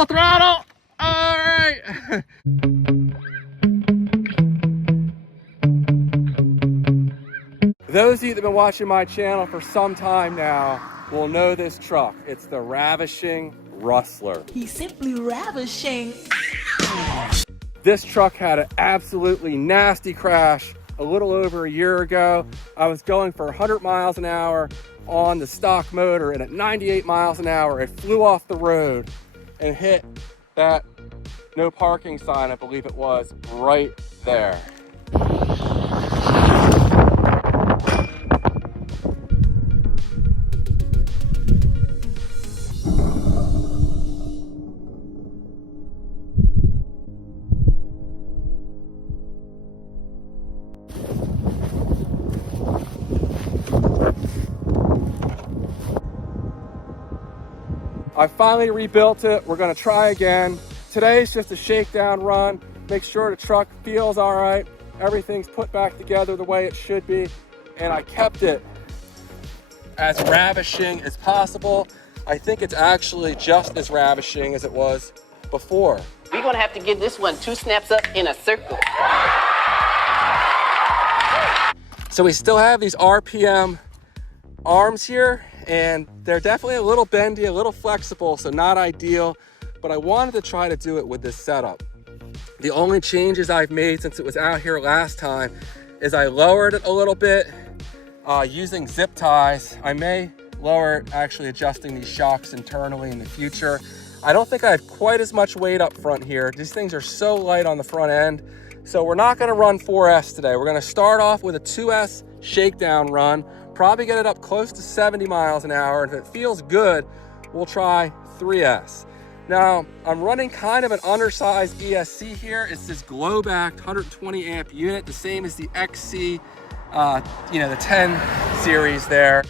Full throttle. All right. Those of you that have been watching my channel for some time now will know this truck. It's the Ravishing Rustler. He's simply ravishing. This truck had an absolutely nasty crash a little over a year ago. I was going for 100 miles an hour on the stock motor, and at 98 miles an hour, it flew off the road and hit that no parking sign, I believe it was, right there. I finally rebuilt it. We're gonna try again. Today's just a shakedown run. Make sure the truck feels all right. Everything's put back together the way it should be. And I kept it as ravishing as possible. I think it's actually just as ravishing as it was before. We're gonna have to give this one 2 snaps up in a circle. So we still have these RPM arms here, and they're definitely a little bendy, a little flexible, so not ideal, but I wanted to try to do it with this setup. The only changes I've made since it was out here last time is I lowered it a little bit using zip ties. I may lower it actually adjusting these shocks internally in the future. I don't think I have quite as much weight up front here. These things are so light on the front end. So we're not gonna run 4S today. We're gonna start off with a 2S shakedown run, probably get it up close to 70 miles an hour. If it feels good, we'll try 3S. Now, I'm running kind of an undersized ESC here. It's this glow-backed 120 amp unit, the same as the XC, the 10 series there.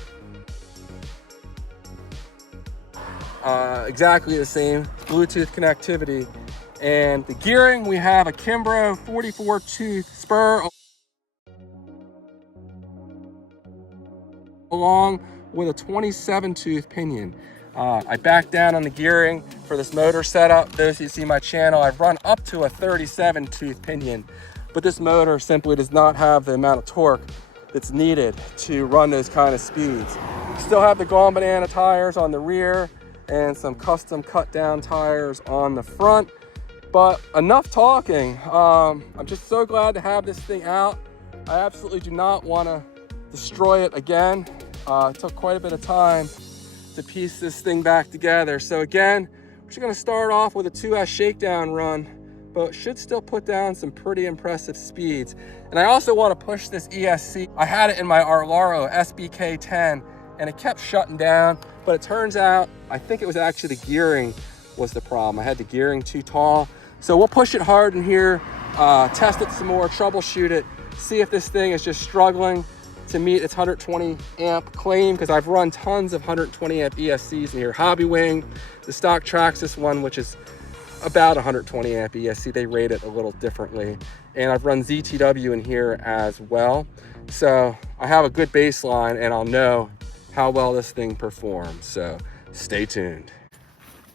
Exactly the same, Bluetooth connectivity. And the gearing, we have a Kimbrough 44 tooth spur along with a 27 tooth pinion. I backed down on the gearing for this motor setup. Those who see my channel, I've run up to a 37 tooth pinion, but this motor simply does not have the amount of torque that's needed to run those kind of speeds. Still have the Gone Banana tires on the rear and some custom cut down tires on the front. But enough talking. I'm just so glad to have this thing out. I absolutely do not want to destroy it again. It took quite a bit of time to piece this thing back together. So again, we're just going to start off with a 2S shakedown run, but should still put down some pretty impressive speeds. And I also want to push this ESC. I had it in my Arlaro SBK10 and it kept shutting down, but it turns out, I think it was actually the gearing was the problem. I had the gearing too tall. So we'll push it hard in here, test it some more, troubleshoot it, see if this thing is just struggling to meet its 120 amp claim, because I've run tons of 120 amp ESCs in here. Hobbywing, the stock Traxxas one, which is about 120 amp ESC, they rate it a little differently. And I've run ZTW in here as well. So I have a good baseline and I'll know how well this thing performs. So stay tuned.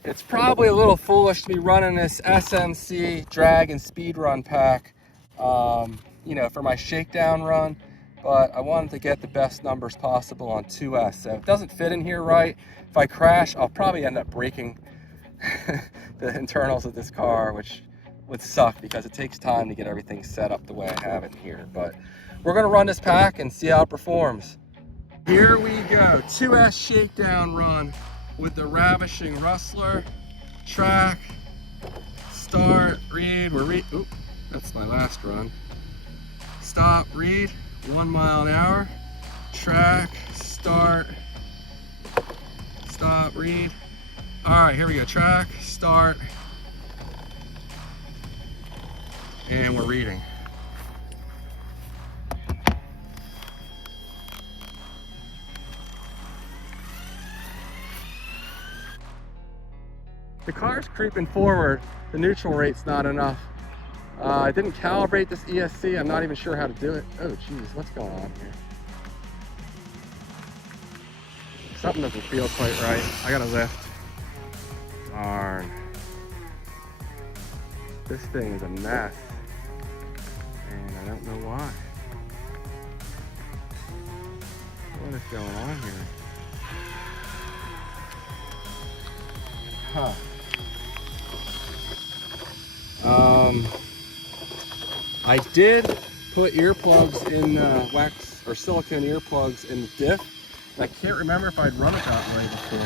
It's probably a little foolish to be running this SMC drag and speed run pack, for my shakedown run, but I wanted to get the best numbers possible on 2S. So if it doesn't fit in here right, if I crash, I'll probably end up breaking the internals of this car, which would suck because it takes time to get everything set up the way I have it here. But we're gonna run this pack and see how it performs. Here we go, 2S shakedown run with the Ravishing Rustler. Track, start, read, oop, that's my last run. Stop, read, 1 mile an hour. Track, start, stop, read. All right, here we go, track, start, and we're reading. The car's creeping forward. The neutral rate's not enough. I didn't calibrate this ESC. I'm not even sure how to do it. Oh geez, what's going on here? Something doesn't feel quite right. I gotta lift. Darn. This thing is a mess, and I don't know why. What is going on here? Huh. I did put earplugs in wax or silicone earplugs in the diff. I can't remember if I'd run it that way before.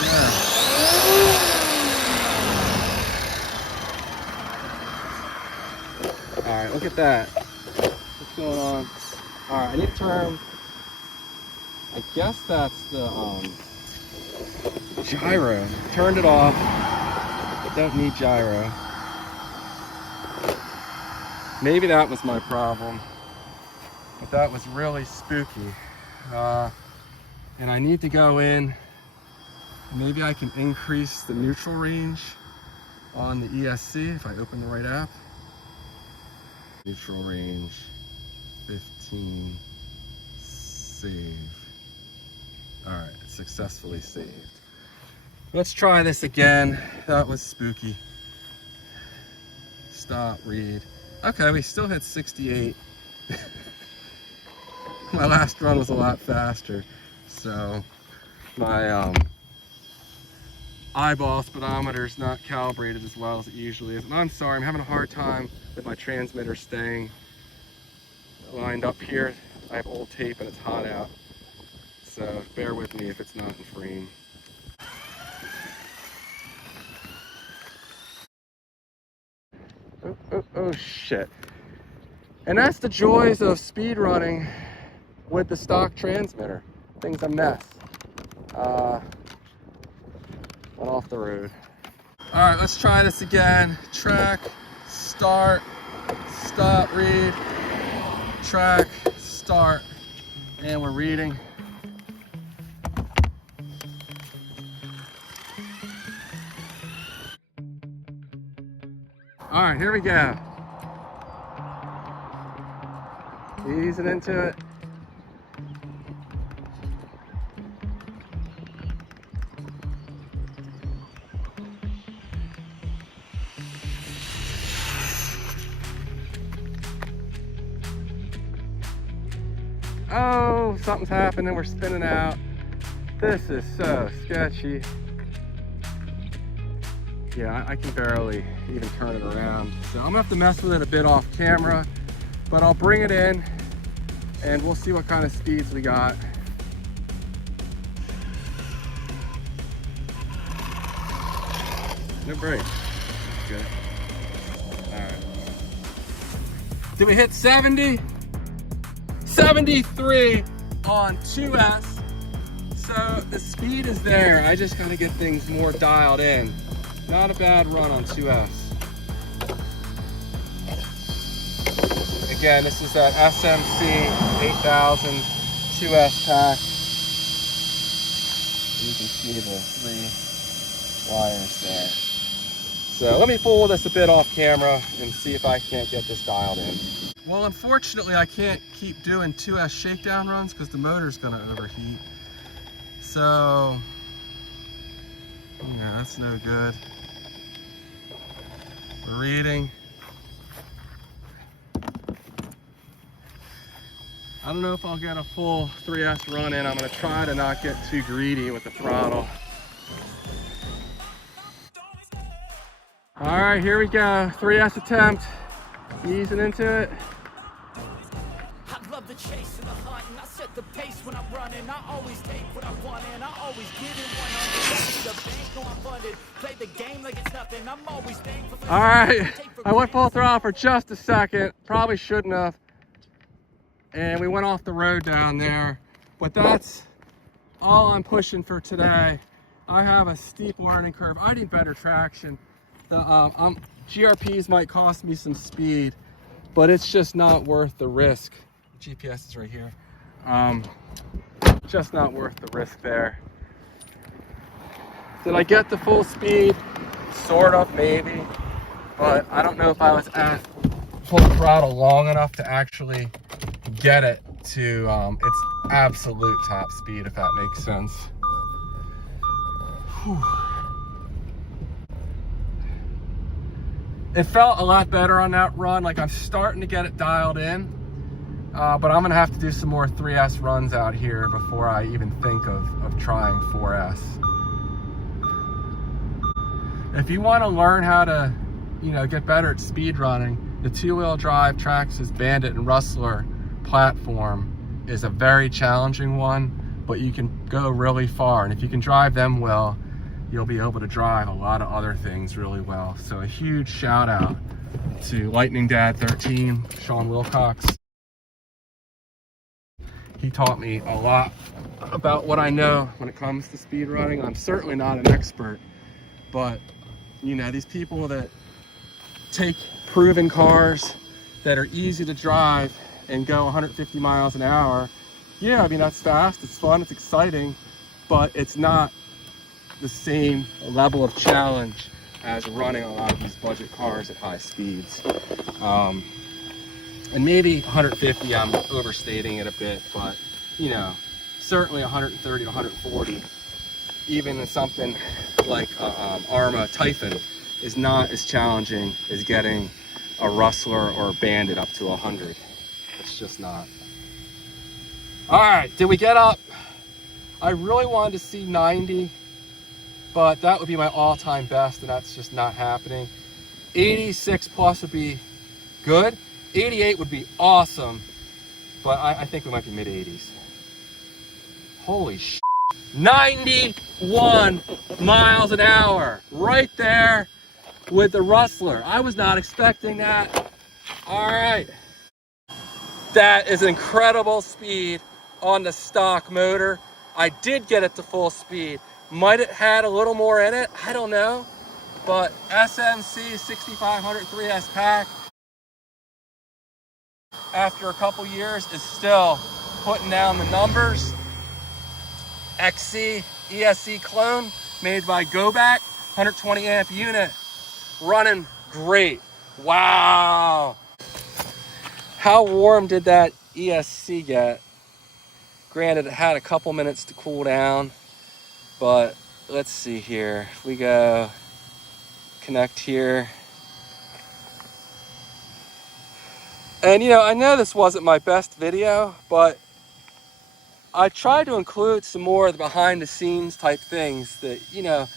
Yeah. All right, look at that. What's going on? All right, I need to turn. I guess that's the gyro. Turned it off. Don't need gyro. Maybe that was my problem, but that was really spooky. And I need to go in. Maybe I can increase the neutral range on the ESC if I open the right app. Neutral range 15, save. All right, successfully saved. Let's try this again. That was spooky. Stop, read. Okay, we still hit 68. My last run was a lot faster. So my eyeball speedometer is not calibrated as well as it usually is. And I'm sorry, I'm having a hard time with my transmitter staying lined up here. I have old tape and it's hot out. So bear with me if it's not in frame. Oh shit. And that's the joys of speed running with the stock transmitter. Thing's a mess. Went off the road. All right, let's try this again. Track, start, stop, read, track, start, and we're reading. All right, here we go. Easing into it. Oh, something's happening. We're spinning out. This is so sketchy. Yeah, I can barely even turn it around. So I'm gonna have to mess with it a bit off camera, but I'll bring it in and we'll see what kind of speeds we got. No brakes. Good. All right. Did we hit 70? 73 on 2S. So the speed is there. I just gotta get things more dialed in. Not a bad run on 2S. Again, this is that SMC 8000 2S pack. You can see the 3 wires there. So let me pull this a bit off camera and see if I can't get this dialed in. Well, unfortunately, I can't keep doing 2S shakedown runs because the motor's gonna overheat. So, yeah, that's no good. We're reading. I don't know if I'll get a full 3S run in. I'm gonna try to not get too greedy with the throttle. All right, here we go. 3S attempt. Easing into it. I love the chase and the hunt, and I set the pace when I'm running. I always take what I want, and I always give it 100. The bank, know I'm funded. Play the game like it's nothing. I'm always thankful for. All right, I went full throttle for just a second. Probably shouldn't have. And we went off the road down there. But that's all I'm pushing for today. I have a steep learning curve. I need better traction. The GRPs might cost me some speed, but it's just not worth the risk. GPS is right here. Just not worth the risk there. Did I get the full speed? Sort of, maybe. But I don't know if I was at full throttle long enough to actually get it to its absolute top speed, if that makes sense. Whew. It felt a lot better on that run. Like I'm starting to get it dialed in, but I'm gonna have to do some more 3S runs out here before I even think of trying 4S. If you want to learn how to, you know, get better at speed running, the 2-wheel drive Traxxas Bandit and Rustler platform is a very challenging one, but you can go really far. And if you can drive them well, you'll be able to drive a lot of other things really well. So a huge shout out to Lightning Dad 13, Sean Wilcox. He taught me a lot about what I know when it comes to speed running. I'm certainly not an expert, but you know, these people that take proven cars that are easy to drive and go 150 miles an hour, yeah, I mean, that's fast, it's fun, it's exciting, but it's not the same level of challenge as running a lot of these budget cars at high speeds. And maybe 150, I'm overstating it a bit, but you know, certainly 130 to 140, even in something like Arma Typhon, is not as challenging as getting a Rustler or a Bandit up to 100. It's just not. All right, did we get up? I really wanted to see 90, but that would be my all-time best, and that's just not happening. 86 plus would be good. 88 would be awesome, but I think we might be mid-80s. Holy sh**. 91 miles an hour, right there with the Rustler. I was not expecting that. All right. That is incredible speed on the stock motor. I did get it to full speed. Might have had a little more in it, I don't know. But SMC 6500 3S pack, after a couple years, is still putting down the numbers. XC ESC clone made by Goback, 120 amp unit, running great. Wow. How warm did that ESC get? Granted, it had a couple minutes to cool down, but let's see here. If we go connect here. And you know, I know this wasn't my best video, but I tried to include some more of the behind the scenes type things that, you know,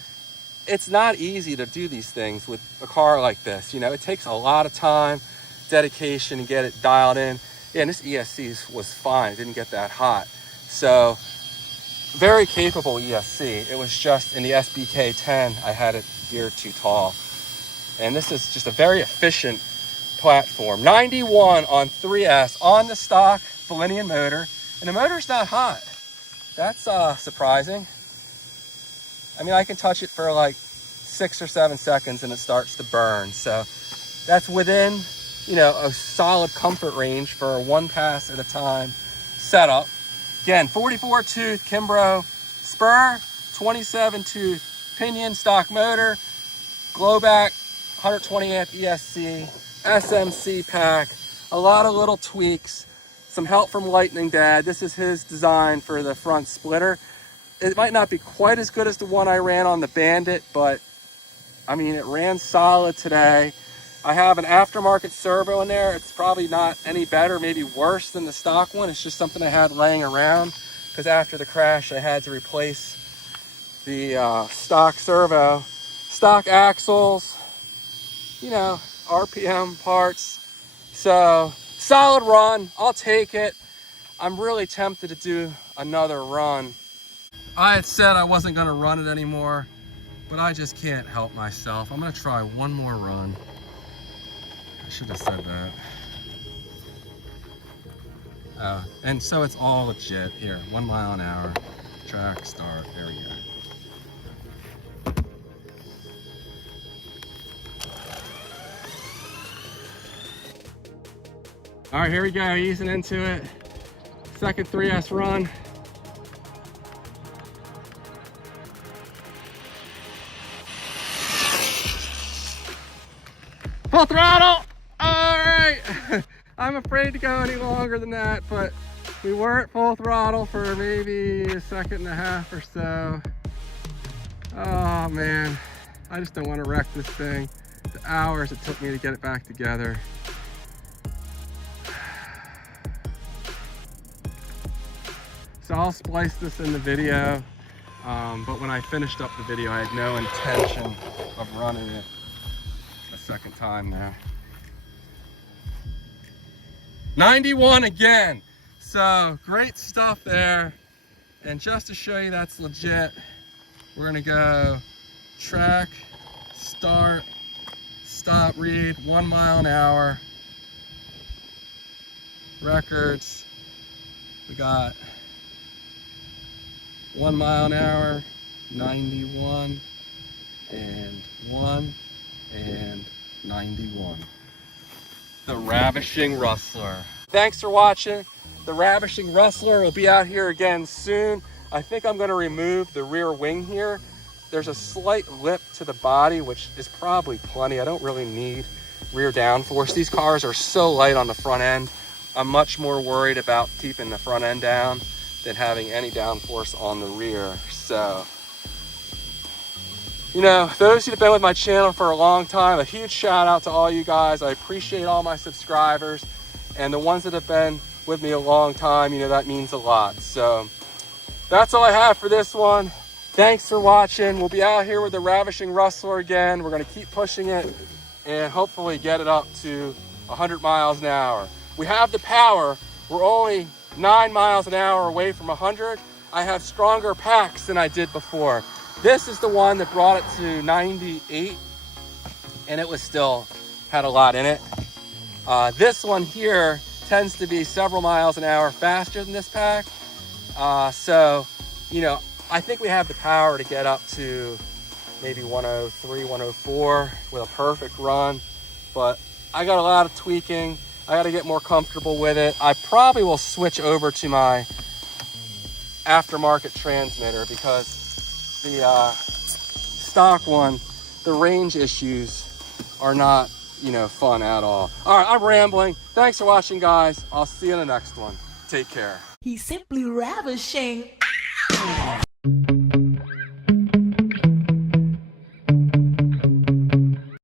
it's not easy to do these things with a car like this. You know, it takes a lot of time, dedication to get it dialed in. Yeah, and this ESC was fine, it didn't get that hot. So, very capable ESC. It was just in the SBK 10, I had it geared too tall. And this is just a very efficient platform. 91 on 3S on the stock Velineon motor. And the motor's not hot. That's surprising. I mean, I can touch it for like 6 or 7 seconds and it starts to burn. So that's within, you know, a solid comfort range for a 1 pass at a time setup. Again, 44 tooth Kimbrough spur, 27 tooth pinion stock motor, Glowback 120 amp ESC, SMC pack, a lot of little tweaks. Some help from Lightning Dad. This is his design for the front splitter. It might not be quite as good as the one I ran on the Bandit, but I mean, it ran solid today. I have an aftermarket servo in there. It's probably not any better, maybe worse than the stock one. It's just something I had laying around because after the crash, I had to replace the stock servo. Stock axles, you know, RPM parts. So, solid run, I'll take it. I'm really tempted to do another run. I had said I wasn't gonna run it anymore, but I just can't help myself. I'm gonna try one more run. I should have said that. And so it's all legit here. 1 mile an hour, track, start, there we go. All right, here we go, easing into it. Second 3S run. Full throttle, all right. I'm afraid to go any longer than that, but we were at full throttle for maybe a second and a half or so. Oh man, I just don't want to wreck this thing. the hours it took me to get it back together. So I'll splice this in the video, but when I finished up the video, I had no intention of running it a second time now. 91 again. So great stuff there. And just to show you that's legit, we're gonna go track, start, stop, read, 1 mile an hour. Records, we got 1 mile an hour, 91, and 1, and 91. The Ravishing Rustler. Thanks for watching. The Ravishing Rustler will be out here again soon. I think I'm going to remove the rear wing here. There's a slight lip to the body, which is probably plenty. I don't really need rear downforce. These cars are so light on the front end. I'm much more worried about keeping the front end down than having any downforce on the rear. So, you know, those who have been with my channel for a long time, a huge shout out to all you guys. I appreciate all my subscribers, and the ones that have been with me a long time, you know, that means a lot. So that's all I have for this one. Thanks for watching. We'll be out here with the Ravishing Rustler again. We're gonna keep pushing it and hopefully get it up to 100 miles an hour. We have the power. We're only 9 miles an hour away from 100. I have stronger packs than I did before. This is the one that brought it to 98, and it was still had a lot in it. This one here tends to be several miles an hour faster than this pack. So, you know, I think we have the power to get up to maybe 103, 104 with a perfect run, but I got a lot of tweaking. I got to get more comfortable with it. I probably will switch over to my aftermarket transmitter because the stock one, the range issues are not, you know, fun at all. All right, I'm rambling. Thanks for watching, guys. I'll see you in the next one. Take care. He's simply ravishing.